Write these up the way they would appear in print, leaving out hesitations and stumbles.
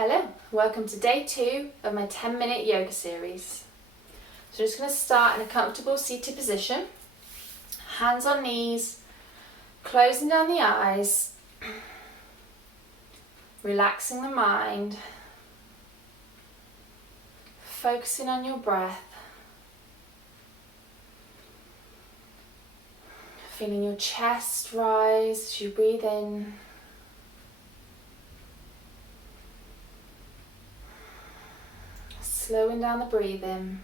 Hello, welcome to day 2 of my 10-minute yoga series. So just going to start in a comfortable seated position, hands on knees, closing down the eyes, relaxing the mind, focusing on your breath, feeling your chest rise as you breathe in. Slowing down the breathing.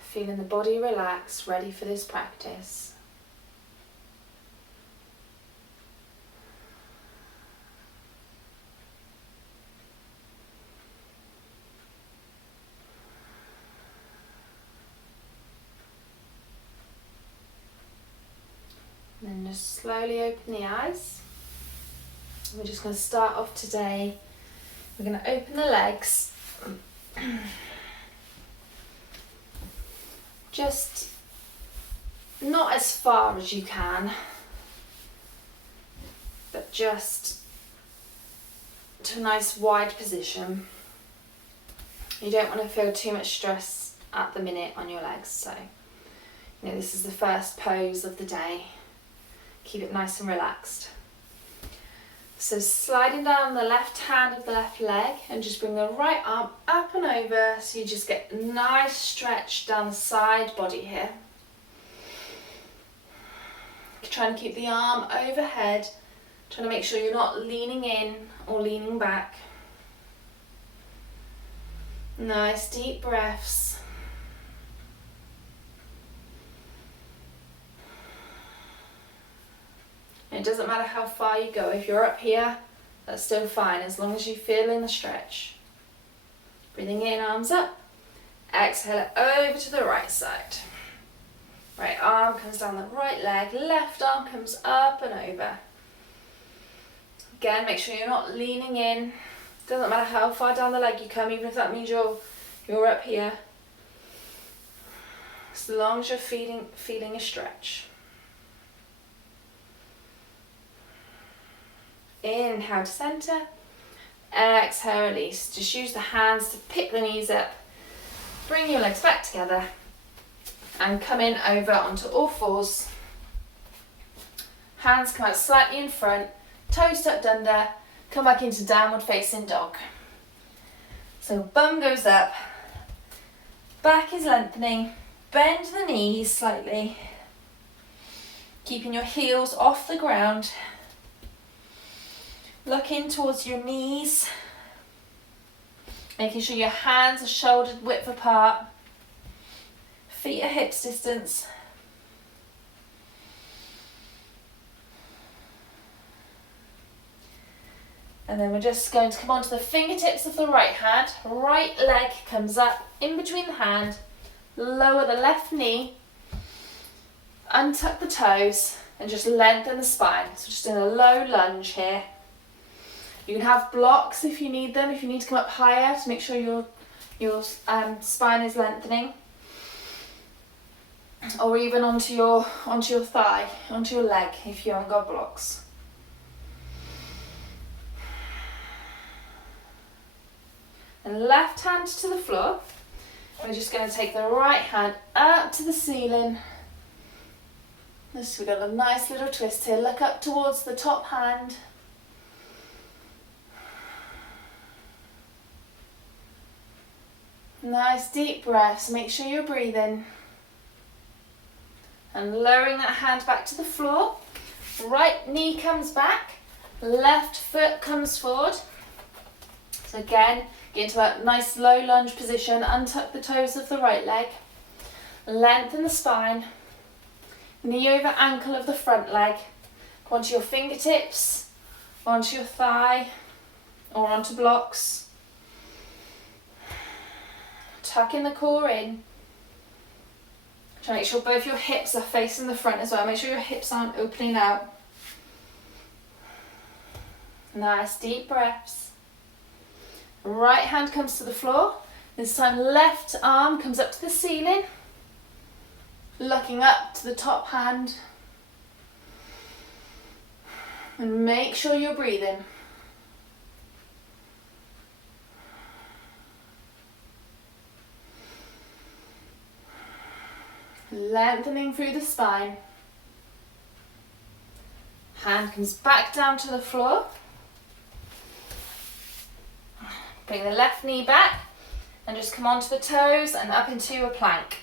Feeling the body relaxed, ready for this practice. And then just slowly open the eyes. We're just going to start off today. We're going to open the legs. Just not as far as you can, but just to a nice wide position. You don't want to feel too much stress at the minute on your legs. So, this is the first pose of the day. Keep it nice and relaxed. So sliding down the left hand of the left leg and just bring the right arm up and over so you just get a nice stretch down the side body here. Try and keep the arm overhead, trying to make sure you're not leaning in or leaning back. Nice deep breaths. It doesn't matter how far you go. If you're up here, that's still fine as long as you feel in the stretch. Breathing in, arms up. Exhale it over to the right side. Right arm comes down the right leg, left arm comes up and over. Again, make sure you're not leaning in. Doesn't matter how far down the leg you come, even if that means you're up here. As long as you're feeling a stretch. Inhale to centre, exhale release. Just use the hands to pick the knees up, bring your legs back together and come in over onto all fours. Hands come out slightly in front, toes tucked under, come back into downward facing dog. So bum goes up, back is lengthening, bend the knees slightly, keeping your heels off the ground. Looking towards your knees, making sure your hands are shoulder width apart, feet are hips distance. And then we're just going to come onto the fingertips of the right hand. Right leg comes up in between the hand, lower the left knee, untuck the toes and just lengthen the spine. So just in a low lunge here. You can have blocks if you need them, if you need to come up higher to make sure your spine is lengthening. Or even onto your thigh, onto your leg if you haven't got blocks. And left hand to the floor. We're just going to take the right hand up to the ceiling. We've got a nice little twist here. Look up towards the top hand. Nice deep breaths, make sure you're breathing. And lowering that hand back to the floor. Right knee comes back, left foot comes forward. So again, get into that nice low lunge position, untuck the toes of the right leg. Lengthen the spine. Knee over ankle of the front leg. Go onto your fingertips, onto your thigh, or onto blocks. Tucking the core in. Try to make sure both your hips are facing the front as well. Make sure your hips aren't opening out. Nice deep breaths. Right hand comes to the floor. This time left arm comes up to the ceiling. Looking up to the top hand. And make sure you're breathing. Lengthening through the spine. Hand comes back down to the floor. Bring the left knee back and just come onto the toes and up into a plank.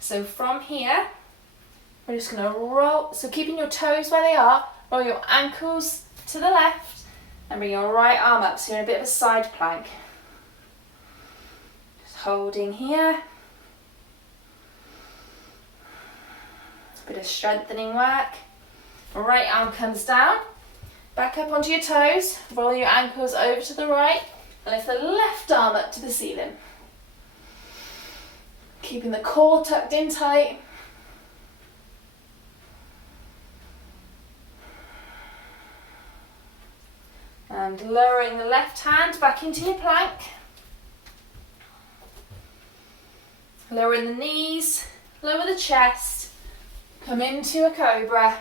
So from here, we're just going to roll, so keeping your toes where they are, roll your ankles to the left and bring your right arm up, so you're in a bit of a side plank. Just holding here. A bit of strengthening work. Right arm comes down, back up onto your toes, roll your ankles over to the right and lift the left arm up to the ceiling. Keeping the core tucked in tight. And lowering the left hand back into your plank. Lowering the knees, lower the chest. Come into a cobra.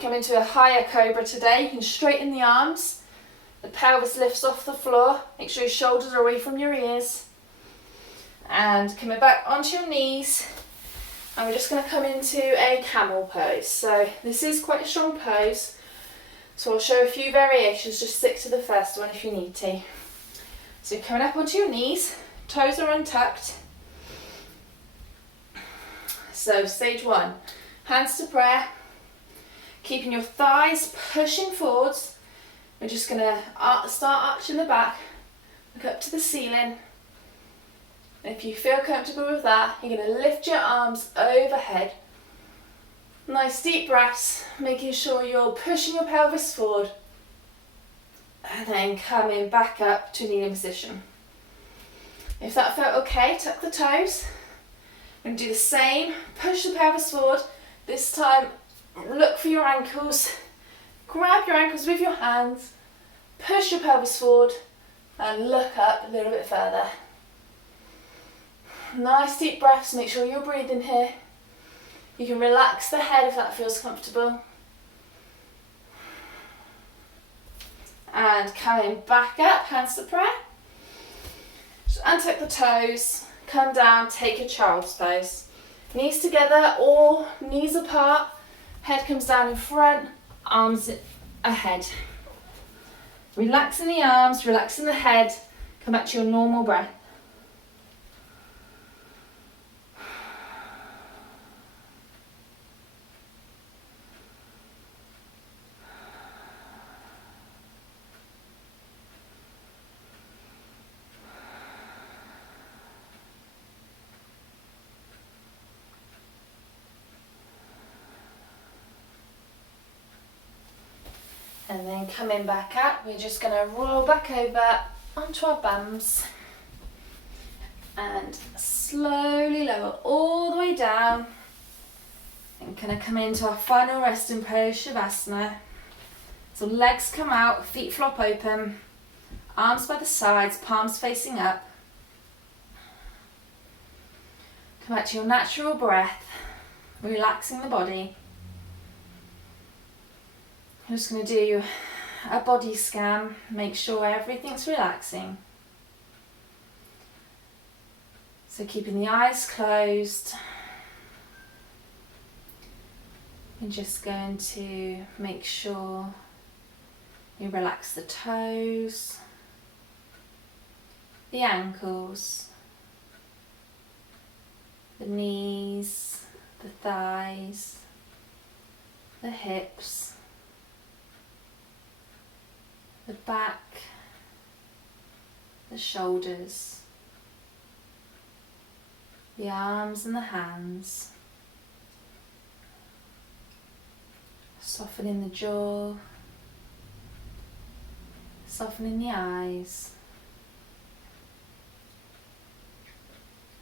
Come into a higher cobra today. You can straighten the arms. The pelvis lifts off the floor. Make sure your shoulders are away from your ears. And coming back onto your knees. And we're just going to come into a camel pose. So this is quite a strong pose. So I'll show a few variations. Just stick to the first one if you need to. So coming up onto your knees. Toes are untucked. So stage one, hands to prayer, keeping your thighs pushing forwards. We're just going to start arching the back, look up to the ceiling. And if you feel comfortable with that, you're going to lift your arms overhead. Nice deep breaths, making sure you're pushing your pelvis forward. And then coming back up to kneeling position. If that felt okay, tuck the toes. We're going to do the same, push the pelvis forward. This time, look for your ankles. Grab your ankles with your hands, push your pelvis forward and look up a little bit further. Nice deep breaths, make sure you're breathing here. You can relax the head if that feels comfortable. And coming back up, hands to prayer. Just untuck the toes. Come down, take a child's pose. Knees together or knees apart. Head comes down in front, arms ahead. Relaxing the arms, relaxing the head. Come back to your normal breath. And then coming back up, we're just going to roll back over onto our bums and slowly lower all the way down. And going to come into our final resting pose, Shavasana. So legs come out, feet flop open, arms by the sides, palms facing up. Come back to your natural breath, relaxing the body. I'm just going to do a body scan, make sure everything's relaxing. So keeping the eyes closed. I'm just going to make sure you relax the toes, the ankles, the knees, the thighs, the hips, the back, the shoulders, the arms and the hands. Softening the jaw, softening the eyes,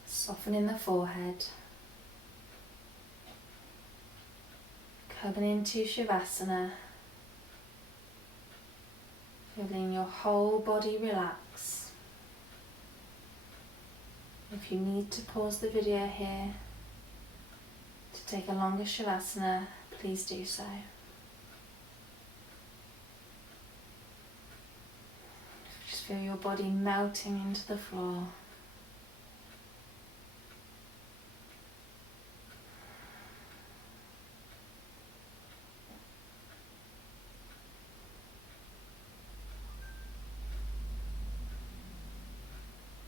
softening the forehead. Coming into Shavasana. Feeling your whole body relax. If you need to pause the video here, to take a longer Shavasana, please do so. Just feel your body melting into the floor.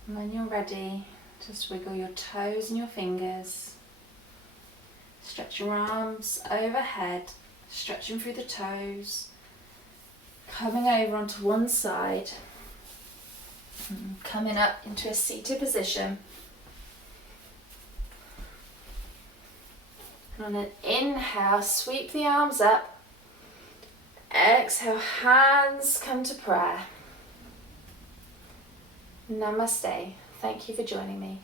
And when you're ready, just wiggle your toes and your fingers. Stretch your arms overhead, stretching through the toes, coming over onto one side, and coming up into a seated position. And on an inhale, sweep the arms up. Exhale, hands come to prayer. Namaste. Thank you for joining me.